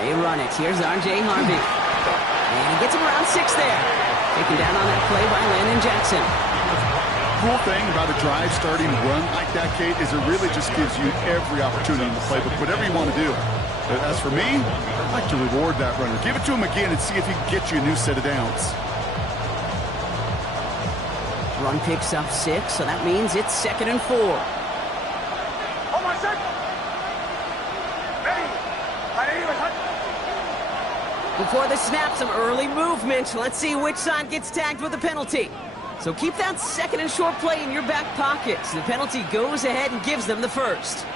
They run it. Here's R.J. Harvey. And he gets him around 6 there. Taken down on that play by Landon Jackson. Cool thing about a drive starting run like that, Kate, is it really just gives you every opportunity in the playbook, whatever you want to do. But as for me, I like to reward that runner. Give it to him again and see if he can get you a new set of downs. Run picks up 6, so that means it's 2nd and 4. Before the snap, some early movement. Let's see which side gets tagged with the penalty. So keep that 2nd and short play in your back pocket. So the penalty goes ahead and gives them the first.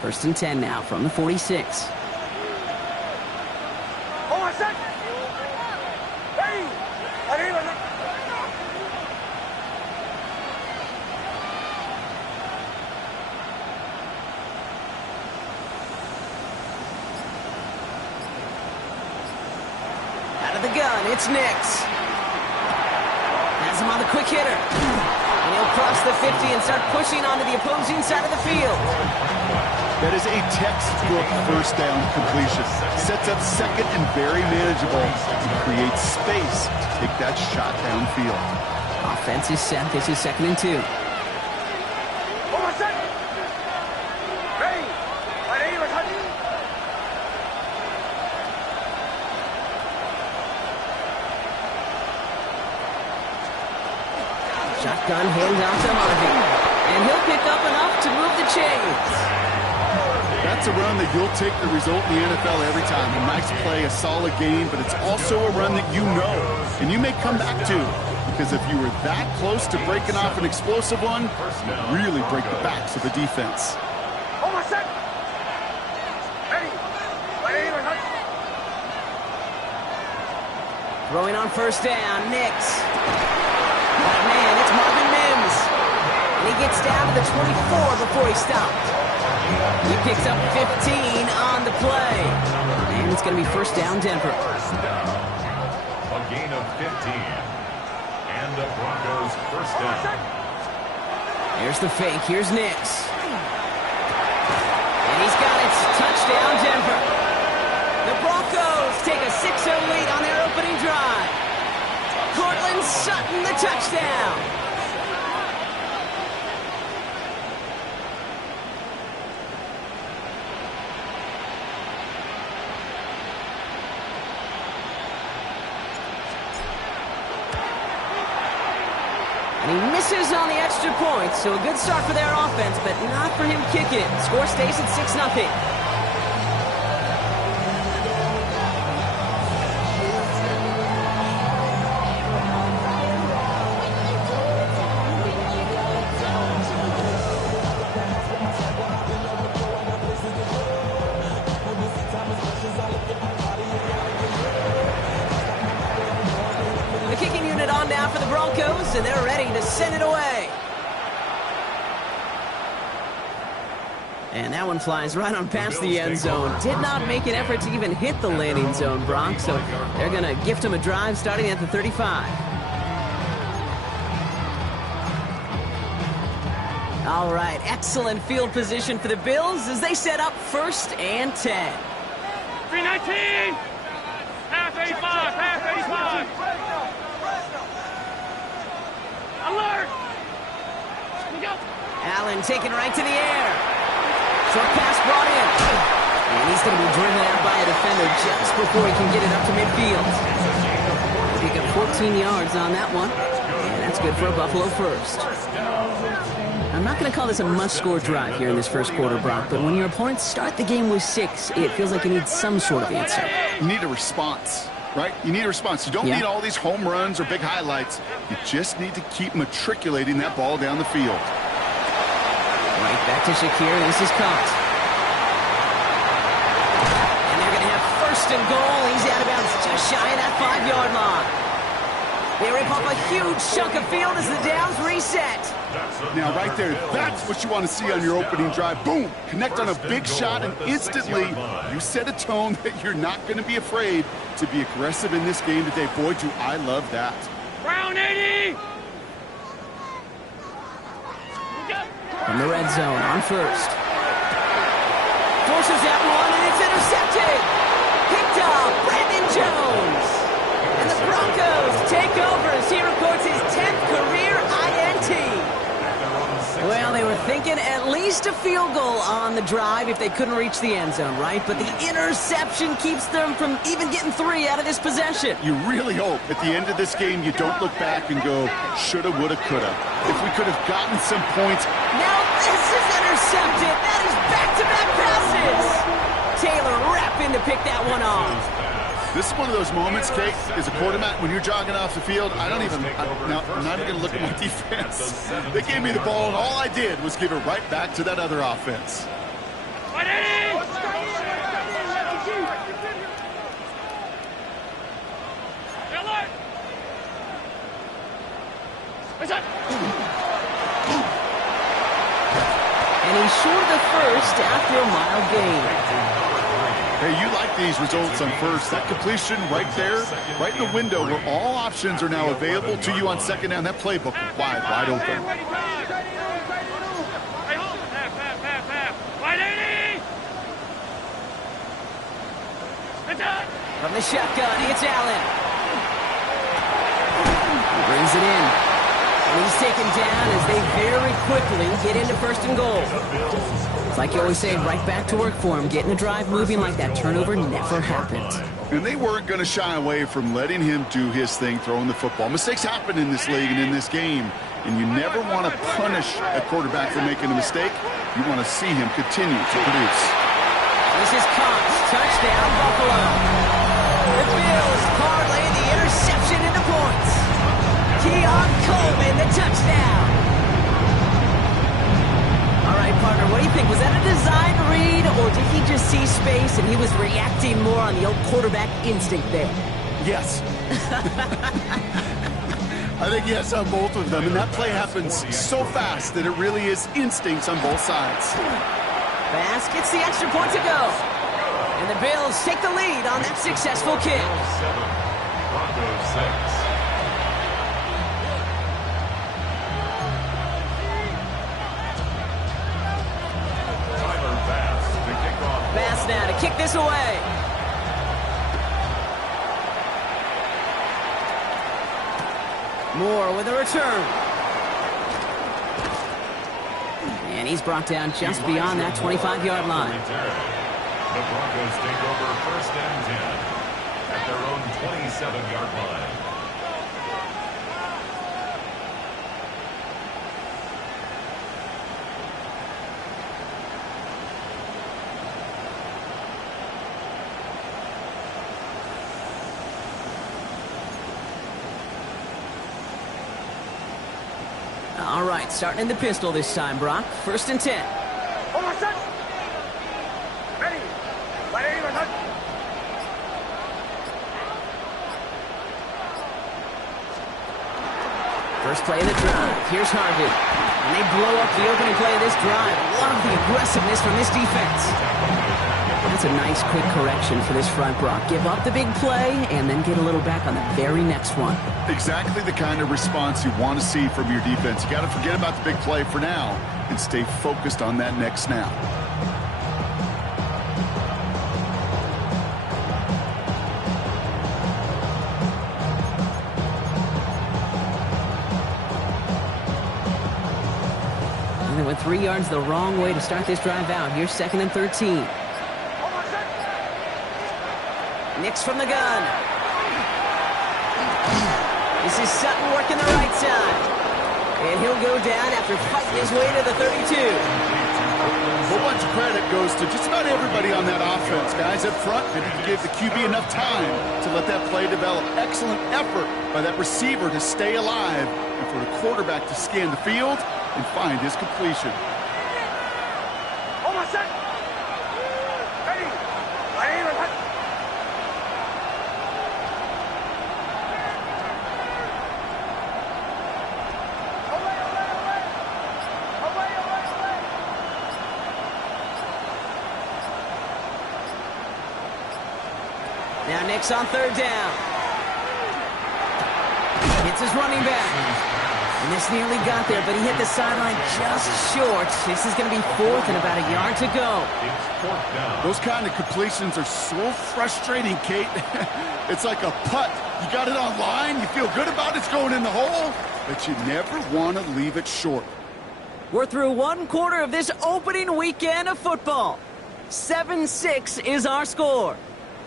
First and 10 now from the 46. Out of the gun, it's Nix. Has him on the quick hitter. And he'll cross the 50 and start pushing onto the opposing side of the field. That is a textbook first down completion. Sets up 2nd and very manageable. And creates space to take that shot downfield. Offense is set. This is 2nd and 2. Shotgun handoff to Harvey. And he'll pick up enough to move the chains. That's a run that you'll take the result in the NFL every time. A nice play, a solid game, but it's also a run that you know and you may come back to. Because if you were that close to breaking off an explosive one, you really break the backs of the defense. Throwing on first down, Nix. Oh, man, it's Marvin Mims. And he gets down to the 24 before he stopped. He picks up 15 on the play. And it's going to be first down, Denver. First down. A gain of 15. And the Broncos first down. Here's the fake. Here's Nix. And he's got it. Touchdown, Denver. The Broncos take a 6-0 lead on their opening drive. Cortland Sutton, the touchdown. And he misses on the extra point, so a good start for their offense, but not for him kicking it. Score stays at 6-0. For the Broncos, and they're ready to send it away. And that one flies right on past the end zone. Did not make an effort to even hit the landing zone, Brock, so they're going to gift him a drive starting at the 35. All right, excellent field position for the Bills as they set up 1st and 10. 319! Pass 85! Pass 85! Alert! Allen taken right to the air. Short pass brought in. And he's going to be driven out by a defender just before he can get it up to midfield. Pick up 14 yards on that one. And that's good for a Buffalo first. I'm not going to call this a must-score drive here in this first quarter, Brock, but when your opponents start the game with 6, it feels like you need some sort of answer. You need a response. Right? You need a response. You don't need all these home runs or big highlights. You just need to keep matriculating that ball down the field. Right back to Shakir. This is caught. And they're going to have 1st and goal. He's out of bounds just shy of that 5-yard line. They rip off a huge chunk of field as the downs reset. Now, right there, that's what you want to see on your opening drive. Boom! Connect on a big shot, and instantly you set a tone that you're not going to be afraid to be aggressive in this game today. Boy, do I love that. Brown 80! From the red zone on first. Forces that one, and it's intercepted. Picked up, Brandon Jones. And the Broncos take over as he records his 10th career INT. Well, they were thinking at least a field goal on the drive if they couldn't reach the end zone, right? But the interception keeps them from even getting 3 out of this possession. You really hope at the end of this game you don't look back and go, shoulda, woulda, coulda. If we could have gotten some points. Now this is intercepted. That is back-to-back passes. Taylor rapping to pick that one off. This is one of those moments, Kate, as a quarterback, when you're jogging off the field, I'm not even going to look at my defense. They gave me the ball, and all I did was give it right back to that other offense. And he's short of the first after a mild gain. Hey, you like these results on first. That completion right there, right in the window where all options are now available to you on second down. That playbook wide open. From the shotgun, it's Allen. He brings it in. And he's taken down as they very quickly get into first and goal. It's like you always say, right back to work for him. Getting the drive moving like that turnover never happened. And they weren't going to shy away from letting him do his thing, throwing the football. Mistakes happen in this league and in this game. And you never want to punish a quarterback for making a mistake. You want to see him continue to produce. This is Cox. Touchdown, Buffalo. The Bills parlay the interception into points. Keon Coleman, the touchdown. All right, partner, what do you think? Was that a design read, or did he just see space and he was reacting more on the old quarterback instinct there? Yes. I think yes on both of them, and that play happens so fast that it really is instincts on both sides. Bass gets the extra point to go. And the Bills take the lead on that successful kick. Broncos 6. Bass now to kick this away. Moore with a return. And he's brought down just beyond that 25-yard line. The Broncos take over first and 10 at their own 27-yard line. All right, starting in the pistol this time, Brock. First and 10. First play of the drive. Here's Harvey. And they blow up the opening play of this drive. Love the aggressiveness from this defense. That's a nice quick correction for this front, Brock. Give up the big play and then get a little back on the very next one. Exactly the kind of response you want to see from your defense. You got to forget about the big play for now and stay focused on that next snap. And they went 3 yards the wrong way to start this drive out. Here's second and 13. Nix from the gun. This is Sutton working the right side. And he'll go down after fighting his way to the 32. But much credit goes to just about everybody on that offense. Guys up front, they didn't give the QB enough time to let that play develop. Excellent effort by that receiver to stay alive and for the quarterback to scan the field and find his completion. Now Nick's on third down. Hits his running back. And this nearly got there, but he hit the sideline just short. This is going to be fourth and about a yard to go. Those kind of completions are so frustrating, Kate. It's like a putt. You got it on line, you feel good about it, it's going in the hole, but you never want to leave it short. We're through one quarter of this opening weekend of football. 7-6 is our score.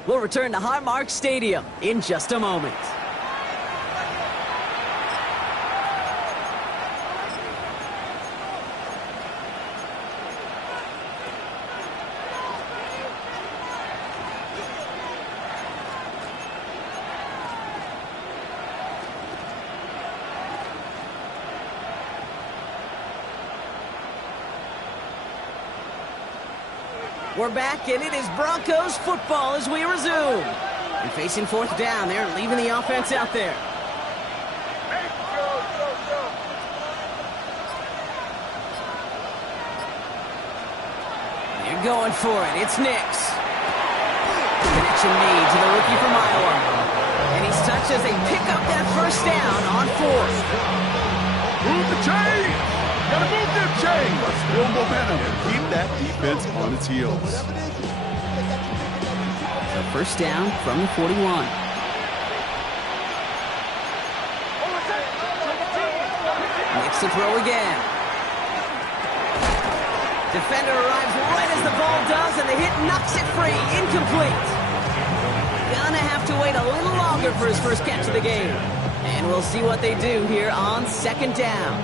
We'll return to Highmark Stadium in just a moment. We're back, and it is Broncos football as we resume. And facing fourth down, they're leaving the offense out there. They're going for it. It's Nix. Connection made to the rookie from Iowa. And he's touched as they pick up that first down on fourth. Move the chain! Gotta move them chains! Let's build momentum and keep that defense on its heels. So first down from the 41. Makes the throw again. Defender arrives right as the ball does, and the hit knocks it free. Incomplete. Gonna have to wait a little longer for his first catch of the game. And we'll see what they do here on second down.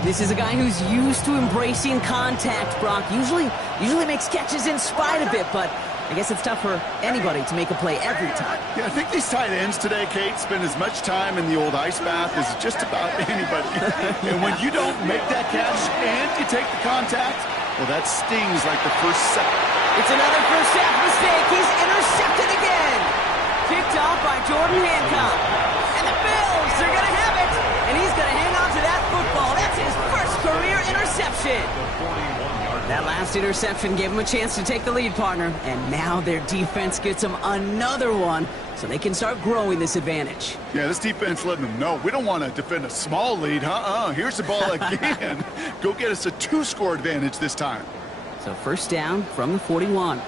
This is a guy who's used to embracing contact, Brock. Usually makes catches in spite of it, but I guess it's tough for anybody to make a play every time. Yeah, I think these tight ends today, Kate, spend as much time in the old ice bath as just about anybody. And when you don't make that catch and you take the contact, well, that stings like the first set. It's another first half mistake. He's intercepted again. Picked off by Jordan Hancock. And the Bills are going to have it. And he's going to hang on to that football. That's his first career interception. That last interception gave him a chance to take the lead, partner. And now their defense gets them another one so they can start growing this advantage. Yeah, this defense letting them know we don't want to defend a small lead. Here's the ball again. Go get us a 2-score advantage this time. So first down from the 41.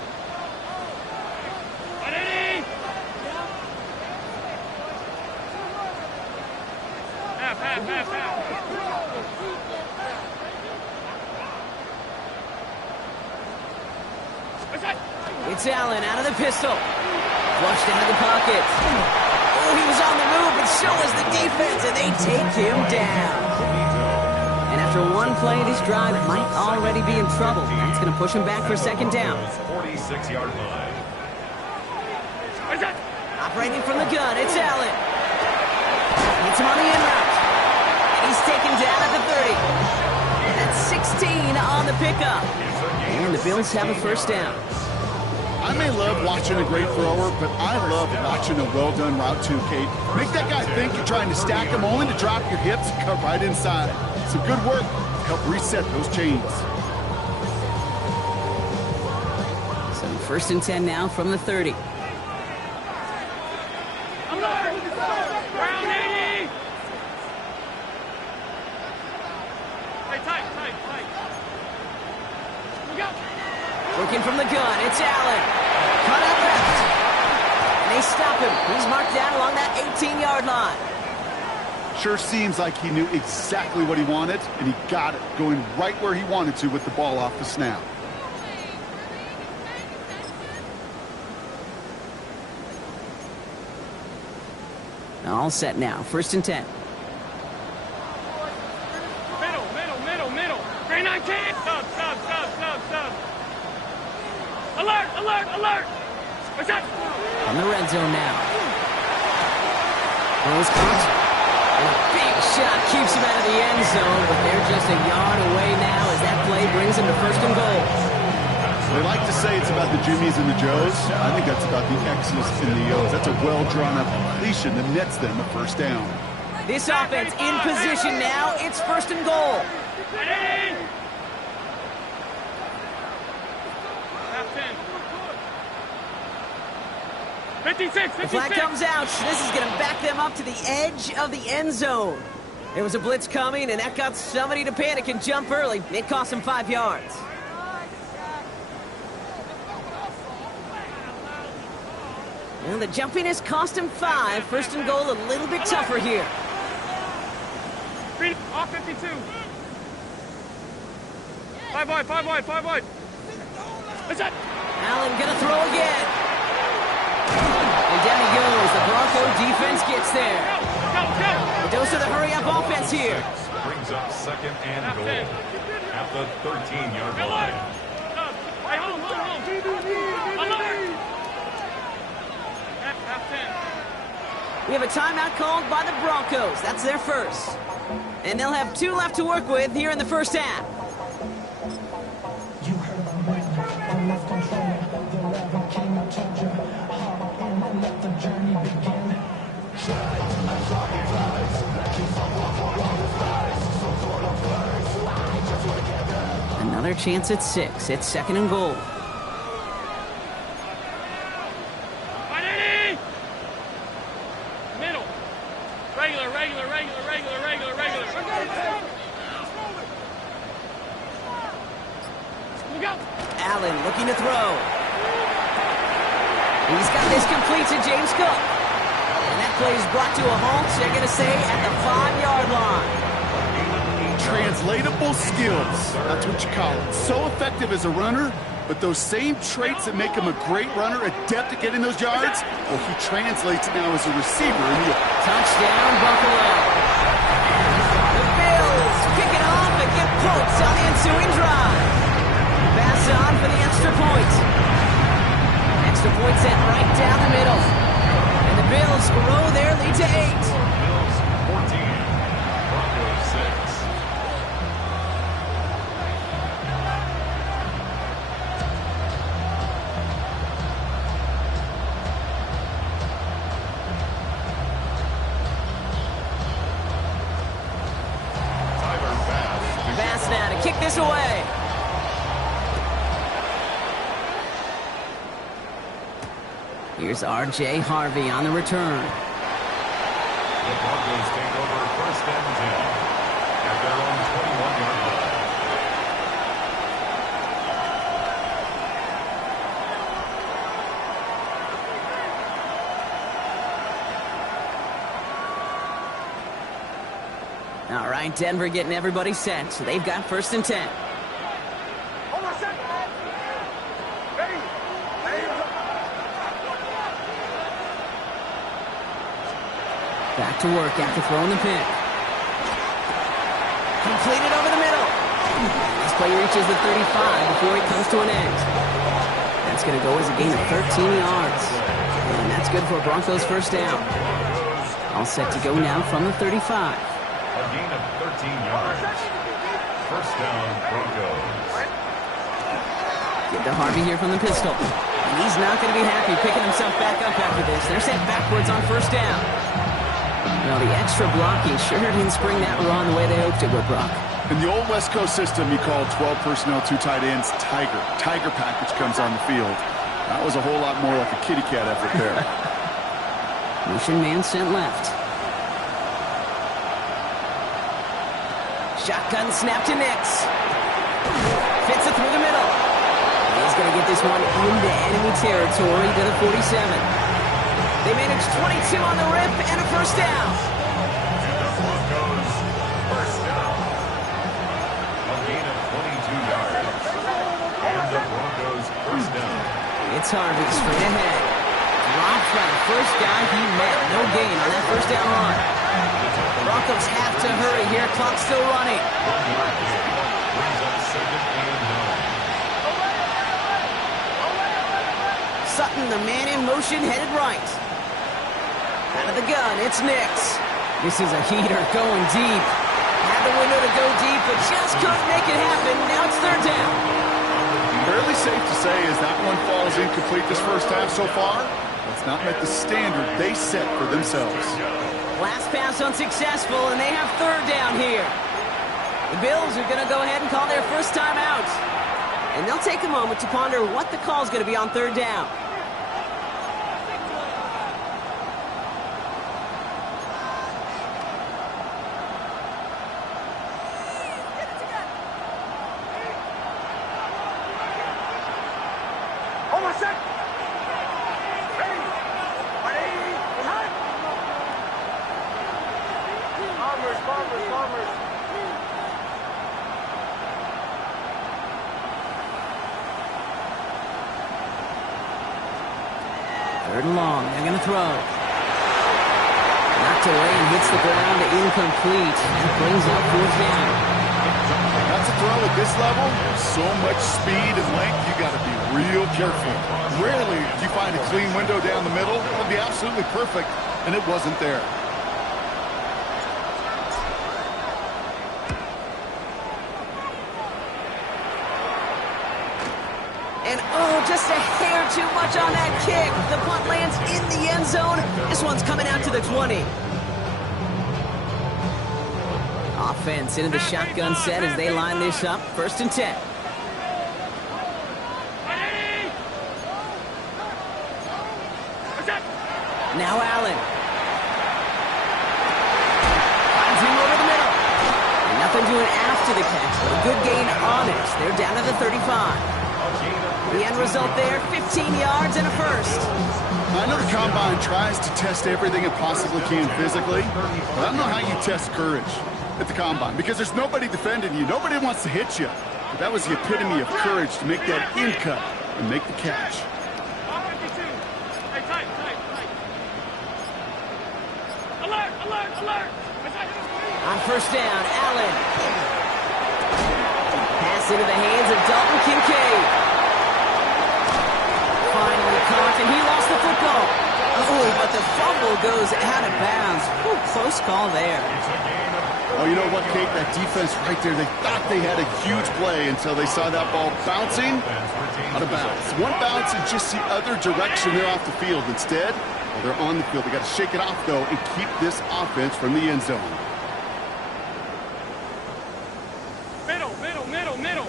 It's Allen out of the pistol. Flushed into the pocket. Oh, he was on the move, but so was the defense, and they take him down. And after one play, this drive might already be in trouble. That's going to push him back for second down. 46-yard line. Operating from the gun, it's Allen. Hits him on the in route. And he's taken down at the 30. And that's 16 on the pickup. And the Bills have a first down. I may love watching a great thrower, but I love watching a well-done route too, Kate. Make that guy think you're trying to stack him only to drop your hips and cut right inside. Some good work to help reset those chains. So first and 10 now from the 30. Round 80! Hey, tight. We go! Working from the gun, it's Allen. Cut out left. And they stop him. He's marked down along that 18-yard line. Sure seems like he knew exactly what he wanted, and he got it, going right where he wanted to with the ball off the snap. All set now. First and 10. Middle. 319! Sub. Alert! What's that? On the red zone now. Rose comes. And a big shot keeps him out of the end zone, but they're just a yard away now as that play brings him to first and goal. They like to say it's about the Jimmies and the Joes. I think that's about the X's and the O's. That's a well-drawn-up completion that nets them a first down. This offense in position now. It's first and goal. Ready? Half 10. 56, The flag 56. comes out. This is going to back them up to the edge of the end zone. There was a blitz coming, and that got somebody to panic and jump early. It cost them 5 yards. Well, the jumping has cost him 5. First and goal, a little bit tougher here. Off 52. 5 wide, 5 wide, 5 wide. What's that? Allen gonna throw again. And down he goes. The Bronco defense gets there. Go, go. The dose of the hurry-up offense here. Brings up second and goal at the 13-yard Go line. on. Hey, hold. Alert. Half 10. We have a timeout called by the Broncos. That's their first. And they'll have 2 left to work with here in the first half. You heard the word, I left control. The Reverend King, I told you. Hop in and let the journey begin. Another chance at 6. It's second and goal. Ready? Middle. Regular. Look out. Allen looking to throw. He's got this complete to James Cook. And that play is brought to a halt, they're going to say, at the 5-yard line. Translatable skills. That's what you call it. So effective as a runner, but those same traits that make him a great runner, adept at getting those yards, well, he translates it now as a receiver. Touchdown, Buffalo. The Bills pick it off and get points on the ensuing drive. Pass on for the extra point. Extra point sent right down the middle. And the Bills grow their lead to 8. Bills 14, Broncos 6. Bass now to kick this away. Here's R.J. Harvey on the return. The Broncos take over first and 10 at their own 21-yard line. All right, Denver getting everybody set. So they've got first and 10. Hold on a second. Ready? Back to work after throwing the pick. Completed over the middle. This play reaches the 35 before it comes to an end. That's going to go as a gain of 13 yards. And that's good for Broncos first down. All set to go now from the 35. A gain of 13 yards. First down, Broncos. Give to Harvey here from the pistol. And he's not going to be happy picking himself back up after this. They're sent backwards on first down. Well, the extra blocking sure didn't spring that run the way they hoped it would, Brock. In the old West Coast system, you call 12 personnel, 2 tight ends, Tiger. Tiger package comes on the field. That was a whole lot more like a kitty cat effort there. Motion man sent left. Shotgun snap to Nix. Fits it through the middle. He's going to get this one into enemy territory to the 47. They managed 22 on the rip and a first down. The Broncos first down. A gain of 22 yards. And the Broncos first down. It's Harvey straight ahead. Dropped by the first guy he met. No gain on that first down run. Broncos have to hurry here. Clock still running. Brings up second and 9. Sutton, the man in motion, headed right. Out of the gun, it's Nix. This is a heater going deep. Had the window to go deep, but just couldn't make it happen. Now it's third down. Fairly safe to say as that one falls incomplete this first half so far, it's not met the standard they set for themselves. Last pass unsuccessful, and they have third down here. The Bills are going to go ahead and call their first time out. And they'll take a moment to ponder what the call is going to be on third down. Third and long. They're going to throw. Knocked away and hits the ground. Incomplete. That brings up fourth down. That's a throw at this level. So much speed and length, you got to be real careful. Rarely do you find a clean window down the middle. It would be absolutely perfect, and it wasn't there. And oh, just a hair too much on that kick. The punt lands in the end zone. This one's coming out to the 20. Offense into the shotgun set as they line this up. First and 10. Now Allen. Finds him over the middle. And nothing doing after the catch, but a good gain on it. They're down to the 35. The end result there, 15 yards and a first. I know the Combine tries to test everything it possibly can physically, but I don't know how you test courage at the Combine, because there's nobody defending you. Nobody wants to hit you. But that was the epitome of courage to make that in cut and make the catch. On first down, Allen. Pass into the hands of Dalton Kincaid. Finally caught, and he lost the football. Oh, but the fumble goes out of bounds. Ooh, close call there. Oh, you know what, Kate? That defense right there, they thought they had a huge play until they saw that ball bouncing out of bounds. One bounce and just the other direction, they're off the field. Instead, well, they're on the field. They got to shake it off, though, and keep this offense from the end zone. Middle.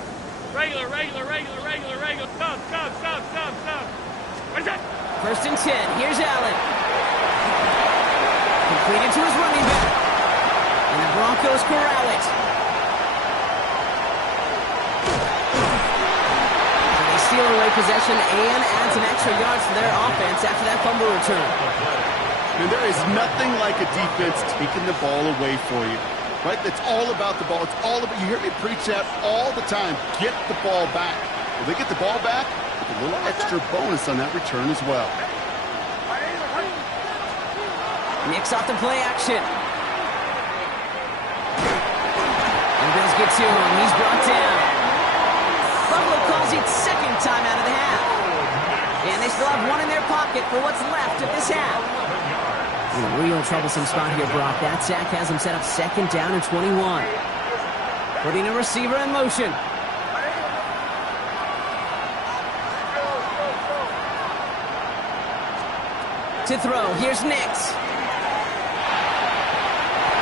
Regular. Stop. Where's that? First and 10. Here's Allen. Completed to his running back. And the Broncos corral it. So they steal away possession and add some extra yards to their offense after that fumble return. And there is nothing like a defense taking the ball away for you. Right? That's all about the ball. It's all about, you hear me preach that all the time. Get the ball back. Well, they get the ball back with a little extra bonus on that return as well. Nicks off the play action. And Bills get to him. He's brought down. Buffalo calls it second time out of the half. And they still have one in their pocket for what's left of this half. In a real troublesome spot here, Brock. That sack has him set up second down and 21. Putting a receiver in motion. To throw, here's Nicks.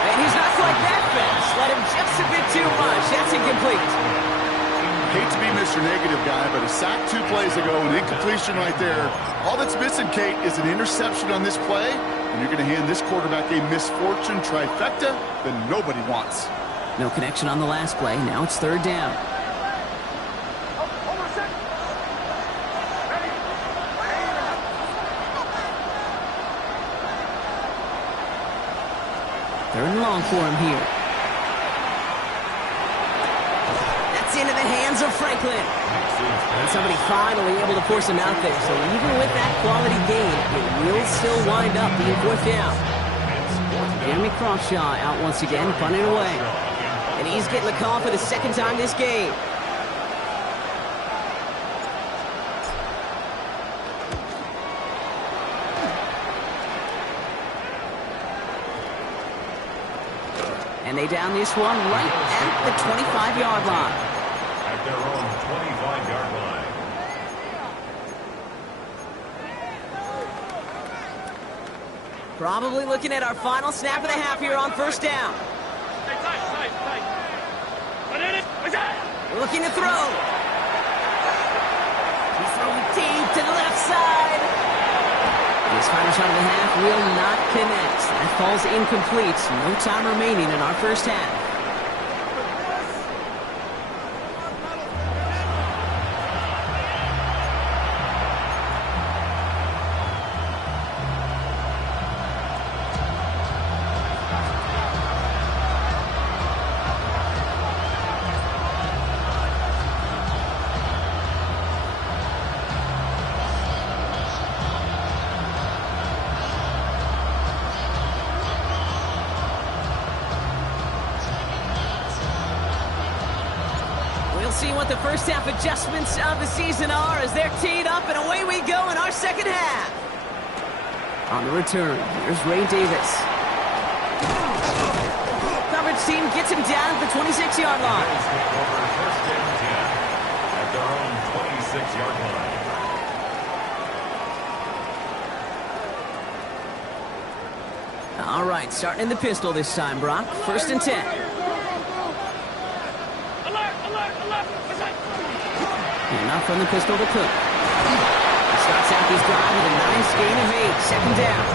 And he's not quite that fast. Let him just a bit too much. That's incomplete. Hate to be Mr. Negative guy, but a sack 2 plays ago, an incompletion right there. All that's missing, Kate, is an interception on this play. And you're going to hand this quarterback a misfortune trifecta that nobody wants. No connection on the last play. Now it's third down. Third and long for him here. That's into the hands of Franklin. And somebody finally able to force him out there. So even with that quality gain, it will still wind up being fourth down. Jeremy Crawshaw out once again, punting away. And he's getting the call for the second time this game. And they down this one right at the 25-yard line. At their own 25-yard line. Probably looking at our final snap of the half here on first down. Tight. What's that? Looking to throw. He's throwing deep to the left side. His final shot of the half will not connect. That falls incomplete. No time remaining in our first half. what the first half adjustments of the season are as they're teed up, and away we go in our second half. On the return, here's Ray Davis. Coverage team gets him down at the 26-yard line. First and 10 at their own 26-yard line. All right, starting in the pistol this time, Brock. First and 10. And not from the pistol to Cook. He starts out this drive with a nice gain of 8. Second down.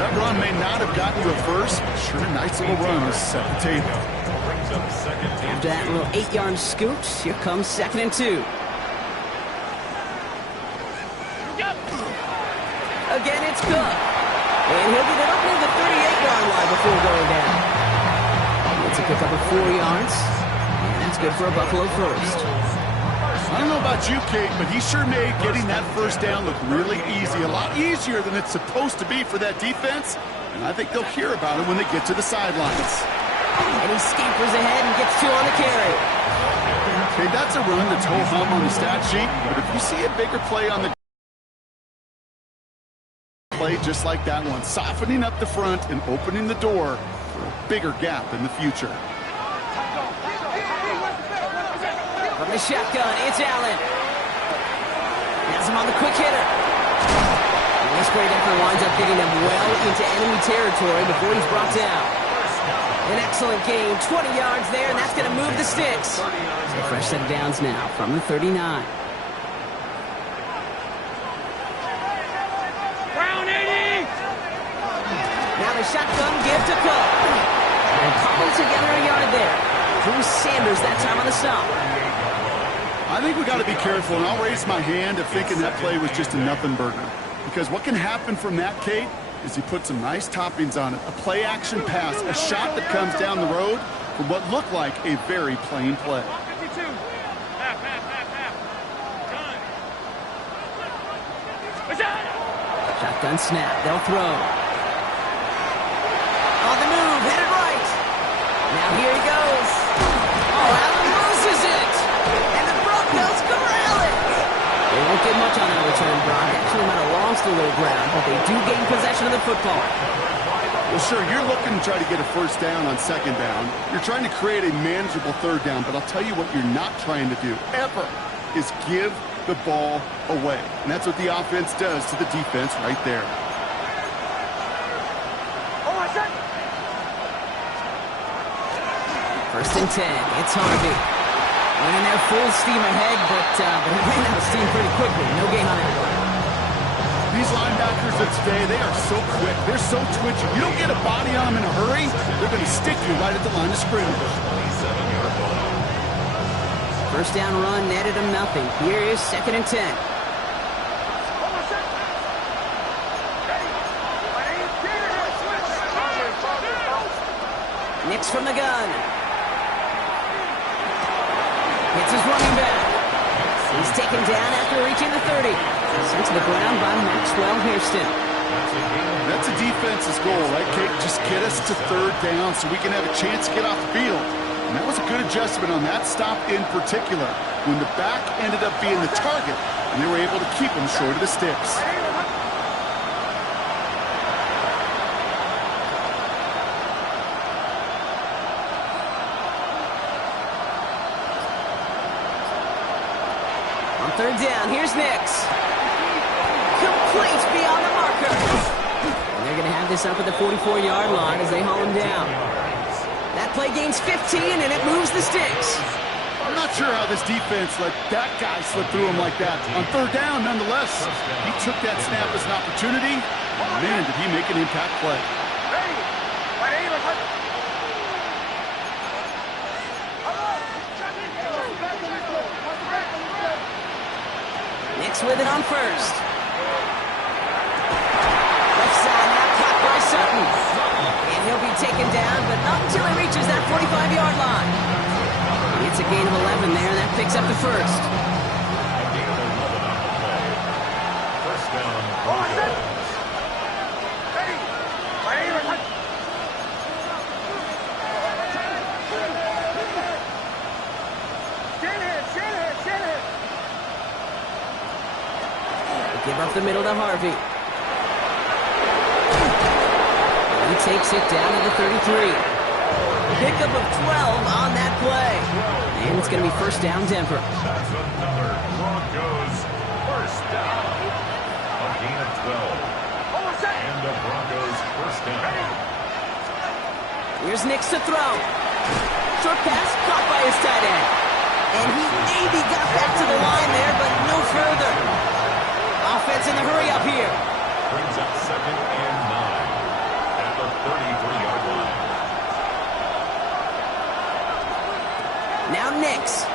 That run may not have gotten you a first, but sure a nice little run to set the table. Brings up second and After that little 8-yard scoot, here comes second and 2. Again, it's Cook. And he'll get it up near the 38-yard line before going down. It's a pickup of 4 yards. And that's good for a Buffalo first. I don't know about you, Kate, but he sure made getting that first down look really easy. A lot easier than it's supposed to be for that defense. And I think they'll hear about it when they get to the sidelines. And he scampers ahead and gets 2 on the carry. Okay, that's a run that's ho-hum on the stat sheet. But if you see a bigger play on the play just like that one, softening up the front and opening the door for a bigger gap in the future. From the shotgun, it's Allen. Has him on the quick hitter. And this great effort winds up getting him well into enemy territory before he's brought down. An excellent game, 20 yards there, and that's going to move the sticks. So fresh set of downs now from the 39. Now the shotgun give to Cook. And cobbled together a yard there. Drew Sanders that time on the stop. I think we got to be careful, and I'll raise my hand of thinking that play was just a nothing burger. Because what can happen from that, Kate, is he put some nice toppings on it. A play-action pass, a shot that comes down the road from what looked like a very plain play. Shotgun snap, they'll throw. On the move, headed right. Now here he goes. Oh, Allen loses it. And the Broncos corral it. They won't get much on that return, Brock. Actually might have lost a little ground, but they do gain possession of the football. Well, sure, you're looking to try to get a first down on second down. You're trying to create a manageable third down, but I'll tell you what you're not trying to do, ever, is give the ball away. And that's what the offense does to the defense right there. First and 10, it's Harvey. Running there full steam ahead, but he ran out of steam pretty quickly. No gain on that one. These linebackers of today, they are so quick. They're so twitchy. You don't get a body on them in a hurry, they're going to stick you right at the line of scrimmage. First down run netted him nothing. Here is second and 10. Nix from the gun. Hits his running back. He's taken down after reaching the 30. Sent to the ground by Maxwell Hairston. That's a defense's goal, right, Kate? Just get us to third down so we can have a chance to get off the field. And that was a good adjustment on that stop in particular, when the back ended up being the target, and they were able to keep him short of the sticks. On third down, here's Nix. Complete beyond the marker. And they're going to have this up at the 44-yard line as they haul him down. That play gains 15, and it moves the sticks. I'm not sure how this defense let that guy slip through him like that. On third down, nonetheless, he took that snap as an opportunity. Man, did he make an impact play. Nix with it on first. Left side now caught by Sutton. And he'll be taken down, but not until he reaches that 45-yard line. It's a gain of 11 there, and that picks up the first. First down. Give up the middle to Harvey. He takes it down to the 33. Pickup of 12 on that play. And it's going to be first down, Denver. That's another Broncos first down. A gain of 12. And the Broncos first down. Here's Nix to throw. Short pass caught by his tight end. And he maybe got back to the line there, but no further. Offense in the hurry up here. Brings up 2nd and 9 at the 33-yard line. Now Nix.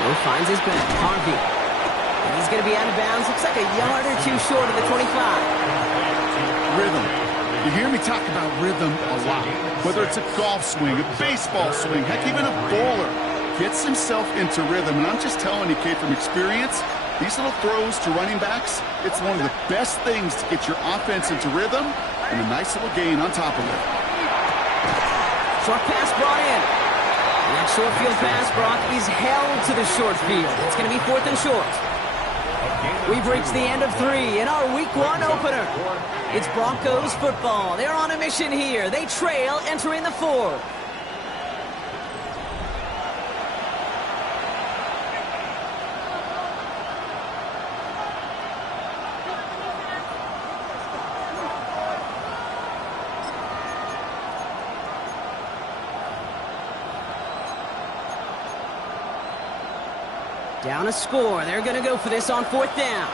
Will finds his back. Harvey. And he's going to be out of bounds. Looks like a yard or two short of the 25. Rhythm. You hear me talk about rhythm a lot. Whether it's a golf swing, a baseball swing, heck, even a bowler gets himself into rhythm. And I'm just telling you, Kate, from experience, these little throws to running backs, it's one of the best things to get your offense into rhythm and a nice little gain on top of it. Short pass brought in. And that short field pass, Brock, is held to the short field. It's going to be 4th and short. We've reached the end of 3 in our Week 1 opener. It's Broncos football. They're on a mission here. They trail entering the 4th. Down a score. They're going to go for this on 4th down.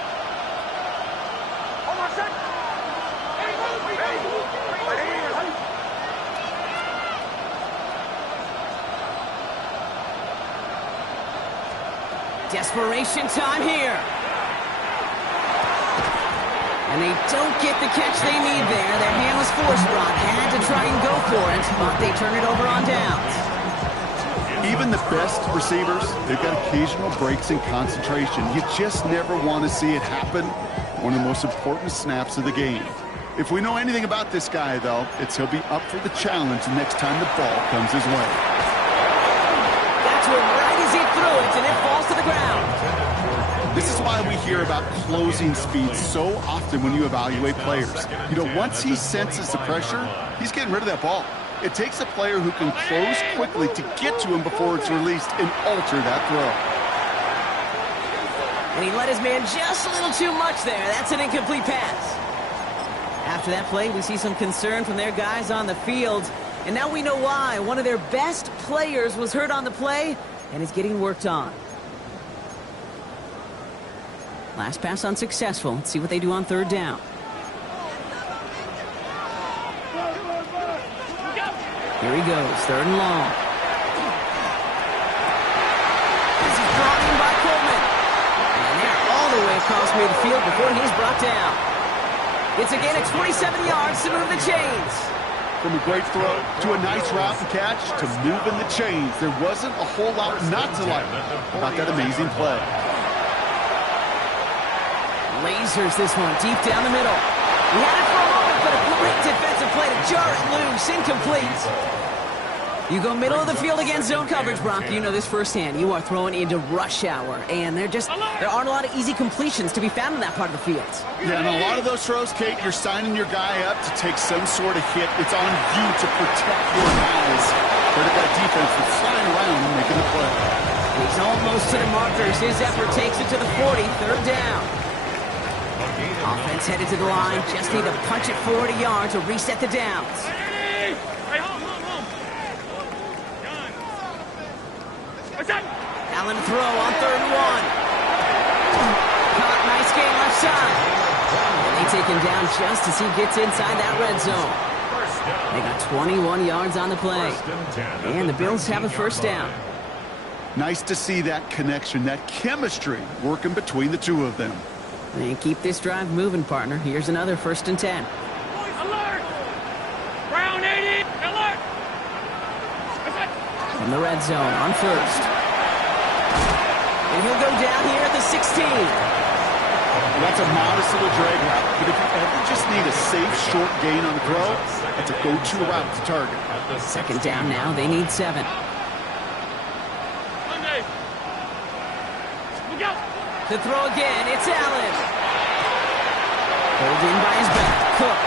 Desperation time here. And they don't get the catch they need there. Their hand was forced, Brock. Had to try and go for it, but they turn it over on downs. Even the best receivers, they've got occasional breaks in concentration. You just never want to see it happen. One of the most important snaps of the game. If we know anything about this guy, though, it's he'll be up for the challenge the next time the ball comes his way. That's where right as he threw it, and it falls to the ground. This is why we hear about closing speed so often when you evaluate players. You know, once he senses the pressure, he's getting rid of that ball. It takes a player who can close quickly to get to him before it's released and alter that throw. And he let his man just a little too much there. That's an incomplete pass. After that play, we see some concern from their guys on the field. And now we know why. One of their best players was hurt on the play and is getting worked on. Last pass unsuccessful. Let's see what they do on 3rd down. Here he goes, 3rd and long. This is brought in by Coleman. And they're all the way across midfield before he's brought down. It's again at 27 yards to move the chains. From a great throw to a nice route and catch to moving the chains. There wasn't a whole lot not to like about that amazing play. Lasers this one deep down the middle. He had it for a moment, but a great defensive play to jar it loose. Incomplete. You go middle of the field against zone coverage, Brock. You know this firsthand. You are throwing into rush hour, and there aren't a lot of easy completions to be found in that part of the field. Yeah, and a lot of those throws, Kate, you're signing your guy up to take some sort of hit. It's on you to protect your guys. But if that defense is flying around and making the play. He's almost to the markers. His effort takes it to the 40, 3rd down. Offense headed to the line. Just need to punch it 40 yards to reset the downs. Allen throw on 3rd and 1. Caught, nice gain left side. And they take him down just as he gets inside that red zone. They got 21 yards on the play. And the Bills have a 1st down. Nice to see that connection, that chemistry working between the two of them. And keep this drive moving, partner. Here's another 1st and 10. Alert! Brown 80! Alert! From the red zone on 1st. And he'll go down here at the 16. That's a modest little drag route, but if you ever just need a safe, short gain on the throw, that's a go-to route to target. 2nd down now. They need 7. Monday! Look out! To throw again, it's Allen. Pulled in by his back. Cook.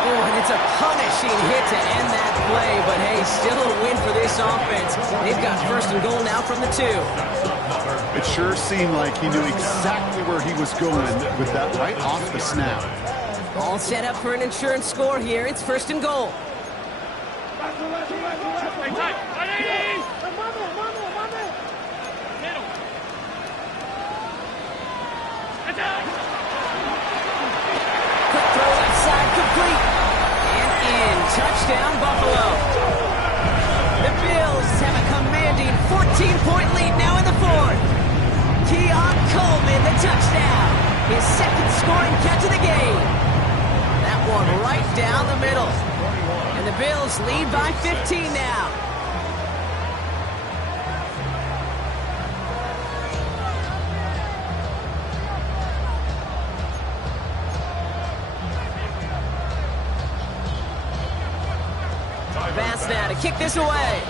Oh, and it's a punishing hit to end that play. But hey, still a win for this offense. They've got first and goal now from the 2. It sure seemed like he knew exactly where he was going with that right off the snap. All set up for an insurance score here. It's first and goal. Quick throw left side, complete. And in. Touchdown, Buffalo. The Bills have a commanding 14-point lead now in the 4th. Keon Coleman, the touchdown. His second scoring catch of the game. That one right down the middle. And the Bills lead by 15 now. Pass now to kick this away.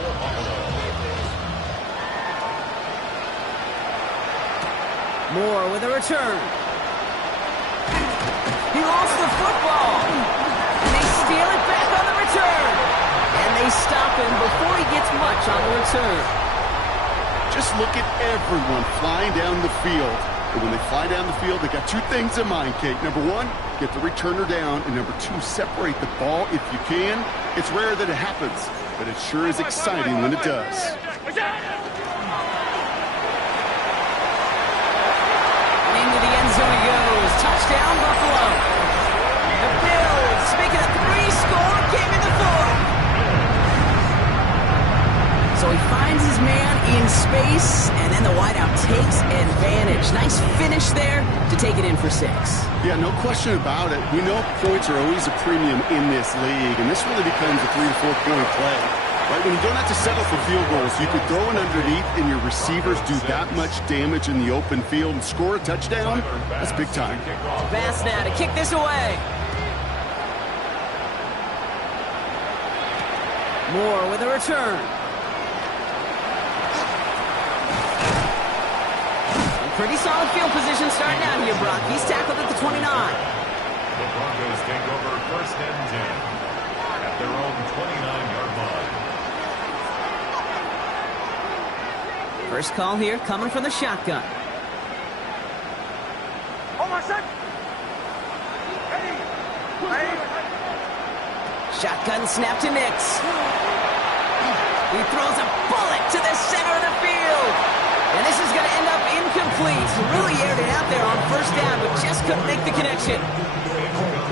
Moore with a return. He lost the football. And they steal it back on the return. And they stop him before he gets much on the return. Just look at everyone flying down the field. And when they fly down the field, they got 2 things in mind, Kate. Number 1, get the returner down. And number 2, separate the ball if you can. It's rare that it happens, but it sure is exciting when it does. Into the end zone he goes. Touchdown, Buffalo. The Bills making a 3-score game in the 4th. So he finds his man in space, and then the wideout takes advantage. Nice finish there to take it in for 6. Yeah, no question about it. We know points are always a premium in this league, and this really becomes a 3- to 4-point play. Right, when you don't have to settle for field goals, you could throw it underneath, and your receivers do that much damage in the open field and score a touchdown. That's big time. Pass now to kick this away. Moore with a return. Pretty solid field position starting out here, Brock. He's tackled at the 29. The Broncos take over first and 10 at their own 29-yard line. First call here coming from the shotgun. Shotgun snap to Nix. He throws a bullet to the center of the field. And this is going to end up incomplete. Really aired it out there on first down, but just couldn't make the connection.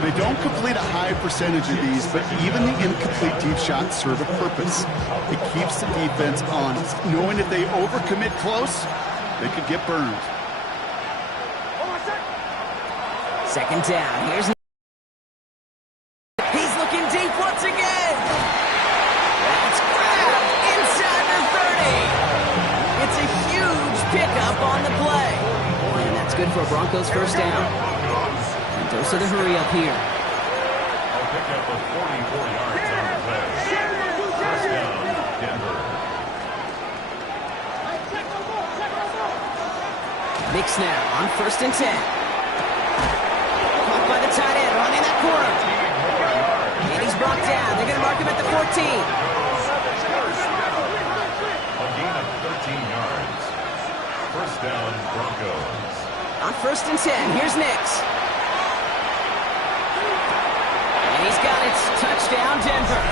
They don't complete a high percentage of these, but even the incomplete deep shots serve a purpose. It keeps the defense honest, knowing if they overcommit close, they could get burned. Second down. Here's he's looking deep once again. That's grabbed inside the 30. It's a huge pickup on the play. Boy, and that's good for a Broncos first down. And dose of the hurry up here. They'll pick up a 44 yards on the play. First down, Denver. Nix now on first and 10. Caught by the tight end, running that corner. And he's brought down. They're going to mark him at the 14. A gain of 13 yards. First down, Broncos. On first and 10, here's Nix. And he's got it. Touchdown, Denver.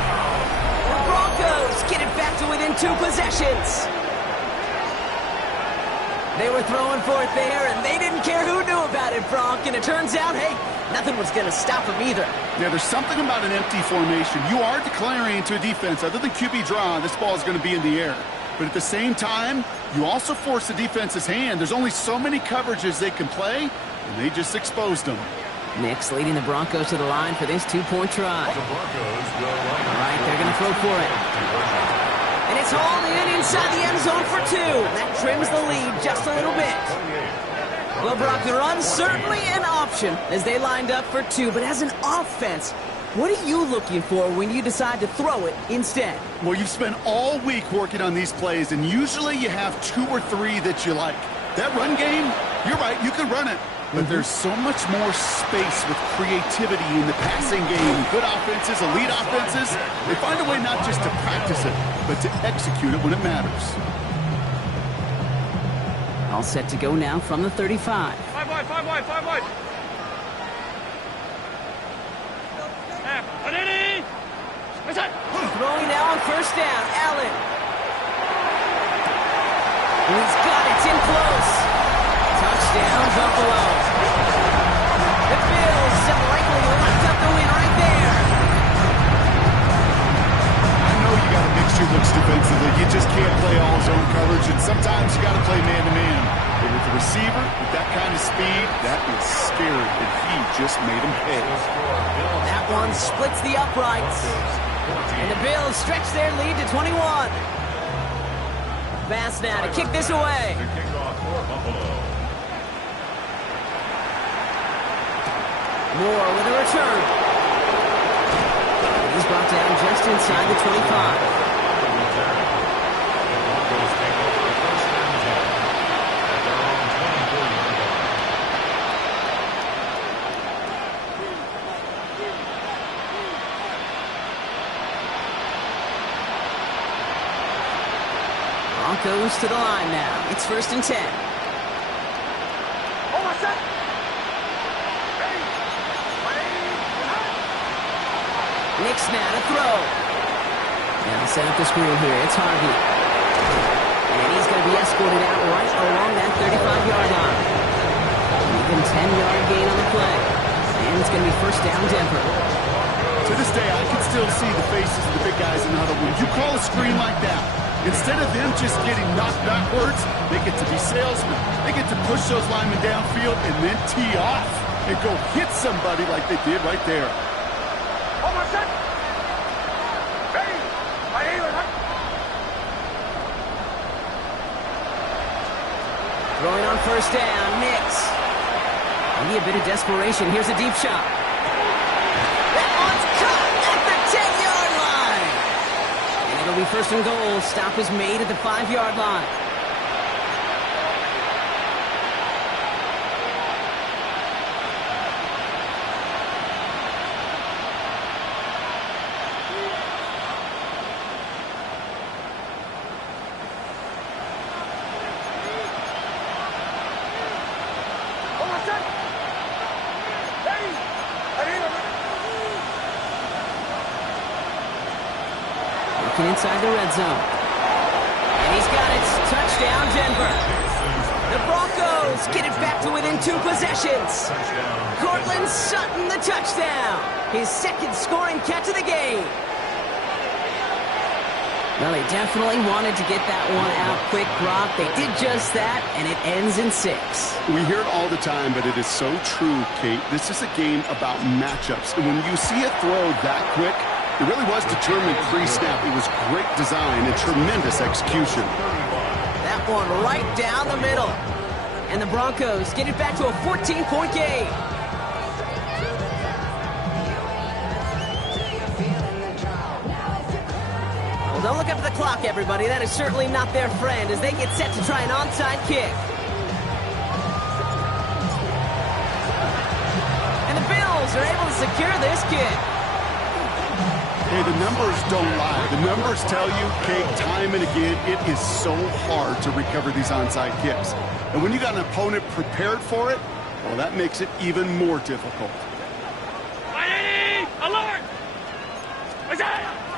The Broncos get it back to within 2 possessions. They were throwing for it there, and they didn't care who knew about it, Bronk. And it turns out, hey, nothing was going to stop him either. Yeah, there's something about an empty formation. You are declaring to a defense, other than QB draw, this ball is going to be in the air. But at the same time, you also force the defense's hand. There's only so many coverages they can play, and they just exposed them. Nix leading the Broncos to the line for this 2-point try. The Broncos will line All right, they're going to throw for it. And it's hauled in inside the end zone for 2. That trims the lead just a little bit. Well, Brock, the run's certainly an option as they lined up for 2. But as an offense, what are you looking for when you decide to throw it instead? Well, you've spent all week working on these plays, and usually you have 2 or 3 that you like. That run game, you're right, you can run it. But there's so much more space with creativity in the passing game. Good offenses, elite offenses, they find a way not just to practice it, but to execute it when it matters. All set to go now from the 35. 5 wide, 5 wide, 5 wide. Throwing now on first down, Allen. And he's got it, it's in close. Touchdown, Buffalo. The Bills have likely locked up the win right there. I know you got to mix your looks defensively. You just can't play all zone coverage, and sometimes you got to play man-to-man. But with the receiver, with that kind of speed, that is scary, and he just made him pay. That one splits the uprights. And the Bills stretch their lead to 21. Pass now to kick this away. Moore with a return. He's brought down just inside the 25. Goes to the line now. It's 1st and 10. Knicks now to throw. Now set up the screen here. It's Harvey. And he's going to be escorted out right along that 35-yard line. Even 10-yard gain on the play. And it's going to be 1st down Denver. To this day, I can still see the faces of the big guys in the huddle. When you call a screen like that, instead of them just getting knocked backwards, they get to be salesmen. They get to push those linemen downfield and then tee off and go hit somebody like they did right there. Throwing on 1st down, Knicks. Maybe a bit of desperation. Here's a deep shot. That one's caught at the 10-yard line. And it'll be 1st and goal. Stop is made at the 5-yard line. Inside the red zone. And he's got it. Touchdown, Denver. The Broncos get it back to within 2 possessions. Cortland Sutton, the touchdown. His 2nd scoring catch of the game. Well, they definitely wanted to get that one out quick, Brock. They did just that, and it ends in 6. We hear it all the time, but it is so true, Kate. This is a game about matchups. And when you see a throw that quick, it really was determined pre-snap. It was great design and tremendous execution. That one right down the middle. And the Broncos get it back to a 14-point game. Well, don't look up at the clock, everybody. That is certainly not their friend as they get set to try an onside kick. And the Bills are able to secure this kick. Hey, the numbers don't lie. The numbers tell you, Kate, time and again, it is so hard to recover these onside kicks. And when you got an opponent prepared for it, well, that makes it even more difficult. Alert!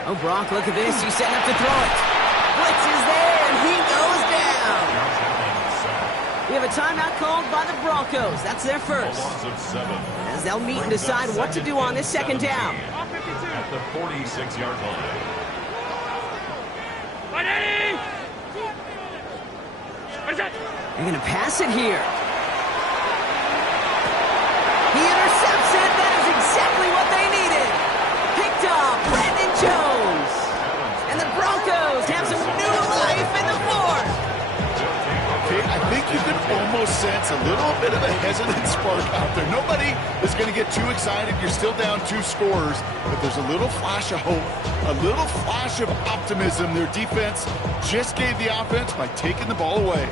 Oh, Brock, look at this. He's setting up to throw it. Blitz is there, and he goes down. We have a timeout called by the Broncos. That's their first. As they'll meet and decide what to do on this 2nd down. At the 46-yard line. They're going to pass it here. He intercepts it. That is exactly what they needed. Picked off Brandon Jones. And the Broncos have some new life in the 4th. Okay, I think you can almost sense a little bit of a hesitant spark out there. Nobody is going to get too excited. You're still down 2 scores, but there's a little flash of hope, a little flash of optimism. Their defense just gave the offense by taking the ball away.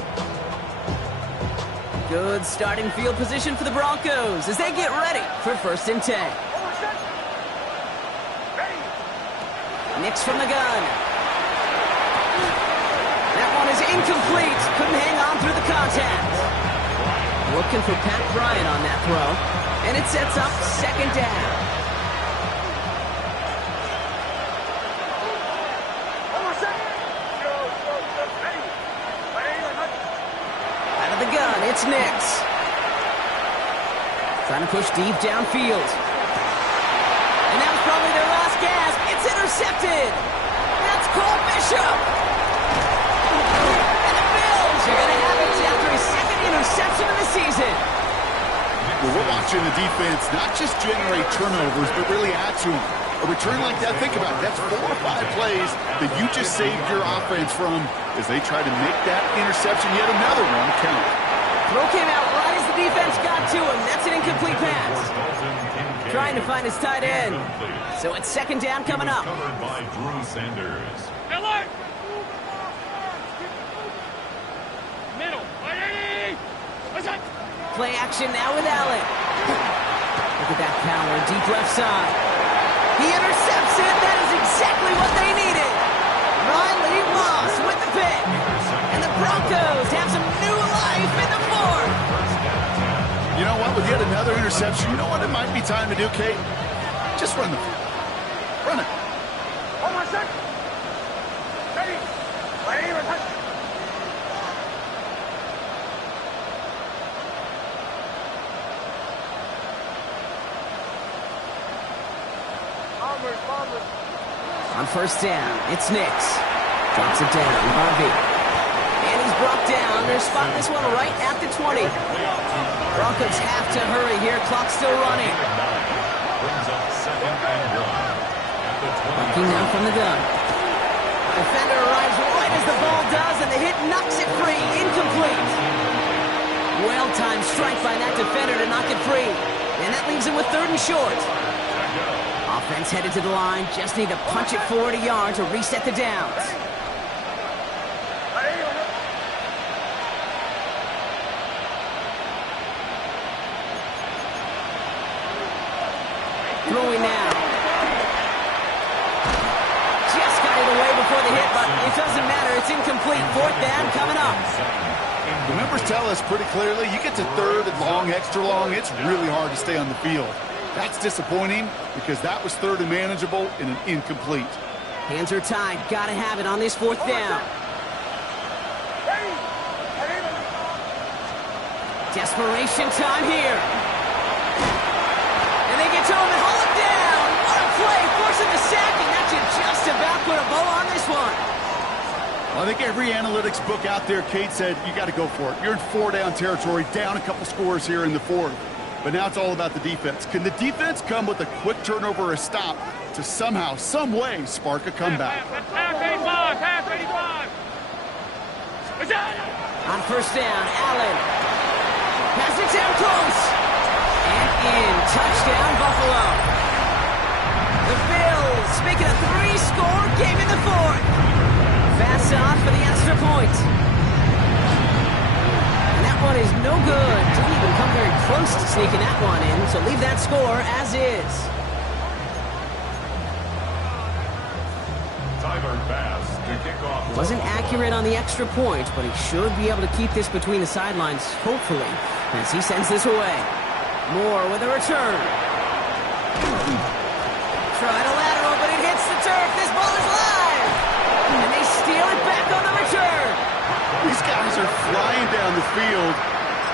Good starting field position for the Broncos as they get ready for 1st and 10. Nix from the gun. That one is incomplete. Couldn't hang on through the contact. Looking for Pat Bryant on that throw. And it sets up 2nd down. Out of the gun, it's Nix. Trying to push deep downfield. And that was probably their last gasp. It's intercepted. That's Cole Bishop. And the Bills are going to have it after his 2nd interception of the season. Well, we're watching the defense not just generate turnovers, but really add to them. A return like that, think about it, that's 4 or 5 plays that you just saved your offense from as they try to make that interception, yet another one, count. Throw came out right as the defense got to him. That's an incomplete pass. Trying to find his tight end. So it's 2nd down coming up. Covered by Drew Sanders. Alert! Middle. Play action now with Allen. Look at that power, deep left side. He intercepts it. That is exactly what they needed. Riley Moss with the pick. And the Broncos have some new life in the 4th. You know what? With yet another interception, you know what it might be time to do, Kate? Just run the field. Run it. Hold on a sec. Ready. Ready. On 1st down, it's Nix. Drops it down, Harvey. And he's brought down. They're spotting this one right at the 20. Broncos have to hurry here. Clock's still running. Looking now from the gun. Defender arrives right as the ball does, and the hit knocks it free. Incomplete. Well-timed strike by that defender to knock it free. And that leaves him with 3rd and short. Offense headed to the line. Just need to punch it 40 yards to reset the downs. Throwing now. Just got it away before the hit, but it doesn't matter. It's incomplete. 4th down coming up. The numbers tell us pretty clearly, you get to 3rd and long, extra long, it's really hard to stay on the field. That's disappointing because that was 3rd and manageable and an incomplete. Hands are tied. Got to have it on this 4th down. Desperation time here. And they get to him and haul him down. What a play, forcing the sack, and that should just about put a bow on this one. Well, I think every analytics book out there, Kate, said you got to go for it. You're in 4-down territory, down a couple scores here in the 4th. But now it's all about the defense. Can the defense come with a quick turnover or a stop to somehow, some way, spark a comeback? Half 85, half 85. On 1st down, Allen. Pass it down close. And in. Touchdown, Buffalo. The Bills making a 3-score game in the 4th. Fast off for the extra point. And that one is no good. Didn't even come very close to sneaking that one in, so leave that score as is. Wasn't accurate on the extra point, but he should be able to keep this between the sidelines, hopefully, as he sends this away. Moore with a return. Try to lateral, but it hits the turf. This ball is live. And they steal it back on the return. These guys are flying down the field.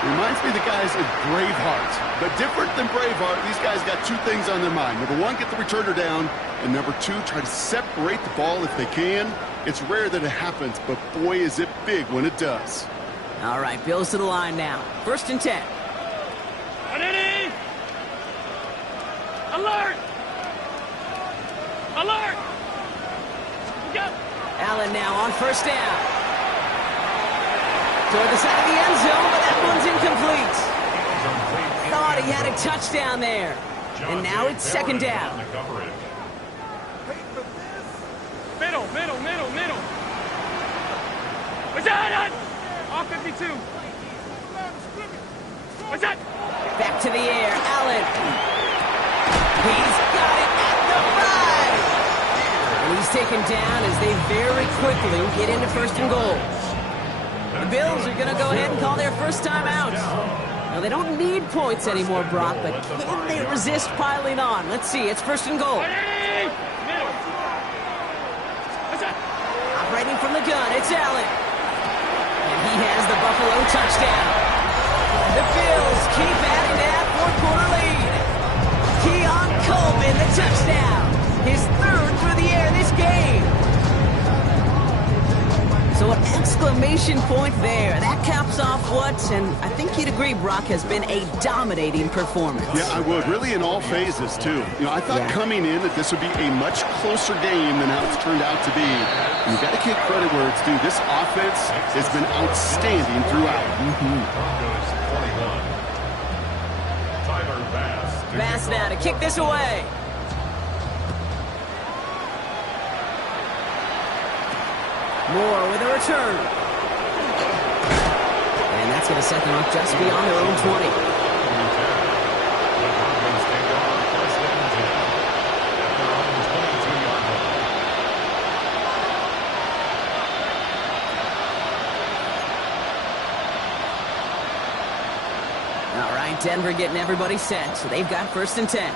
Reminds me of the guys at Braveheart. But different than Braveheart, these guys got 2 things on their mind. Number 1, get the returner down. And number 2, try to separate the ball if they can. It's rare that it happens, but boy, is it big when it does. All right, Bills to the line now. 1st and 10. Ready? Alert! Alert! Go! Allen now on 1st down. Toward the side of the end zone, but that one's incomplete. Thought he had a touchdown there. And now it's 2nd down. Middle. What's that? All 52. Back to the air, Allen. He's got it at the 5. And he's taken down as they very quickly get into 1st and goal. The Bills are going to go ahead and call their first time out. Now, they don't need points anymore, Brock, but can they resist piling on? Let's see. It's 1st and goal. Operating from the gun, it's Allen. And he has the Buffalo touchdown. The Bills keep adding that 4-quarter lead. Keon Coleman, the touchdown. His 3rd through the air this game. So an exclamation point there. That caps off what, and I think you'd agree, Brock, has been a dominating performance. Yeah, I would. Really in all phases, too. You know, I thought coming in that this would be a much closer game than how it's turned out to be. And you've got to give credit where it's due. This offense has been outstanding throughout. Bass now to kick this away. Moore with a return. And that's going to set them up just beyond their own 20. All right, Denver getting everybody set, so they've got 1st and 10.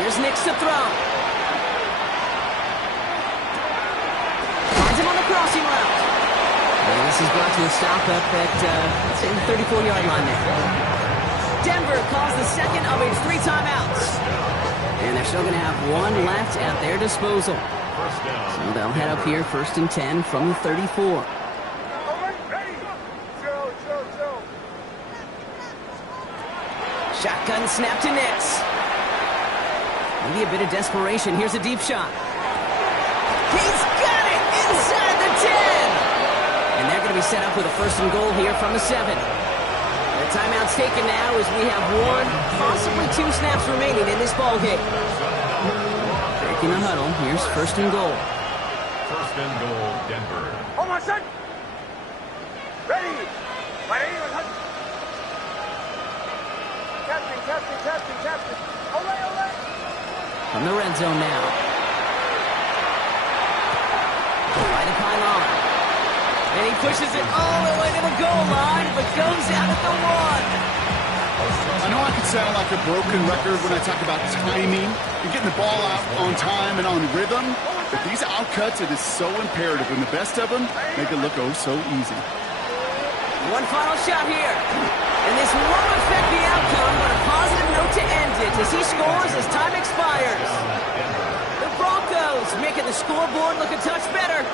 Here's Nix to throw. Finds him on the crossing route. And this is brought to a stop up at, let's say, the 34-yard line there. Denver calls the 2nd of its 3 timeouts. And they're still going to have 1 left at their disposal. So they'll head up here 1st and 10 from the 34. Shotgun snap to Nix. Maybe a bit of desperation. Here's a deep shot. He's got it inside the 10. And they're going to be set up with a 1st and goal here from the 7. The timeout's taken now as we have 1, possibly 2 snaps remaining in this ball game. Breaking the huddle. Here's 1st and goal. 1st and goal, Denver. Hold on, son. Ready. Captain. Ole. From the red zone now. Right to pylon. And he pushes it all the way to the goal line, but goes out at the 1. I know I could sound like a broken record when I talk about timing and getting the ball out on time and on rhythm, but these outcuts, it is so imperative, and the best of them make it look oh so easy. One final shot here. And this won't affect the outcome, but a positive note to end it as he scores as time expires. The Broncos making the scoreboard look a touch better.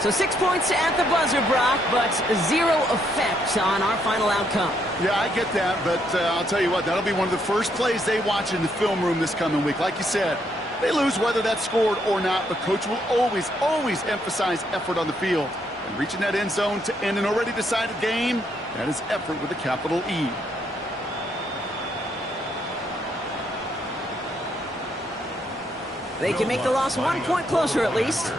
So 6 points at the buzzer, Brock, but 0 effect on our final outcome. Yeah, I get that, but I'll tell you what, that'll be one of the first plays they watch in the film room this coming week. Like you said, they lose whether that's scored or not, but Coach will always emphasize effort on the field. And reaching that end zone to end an already decided game, that is effort with a capital E. They can make the loss 1 point closer at least.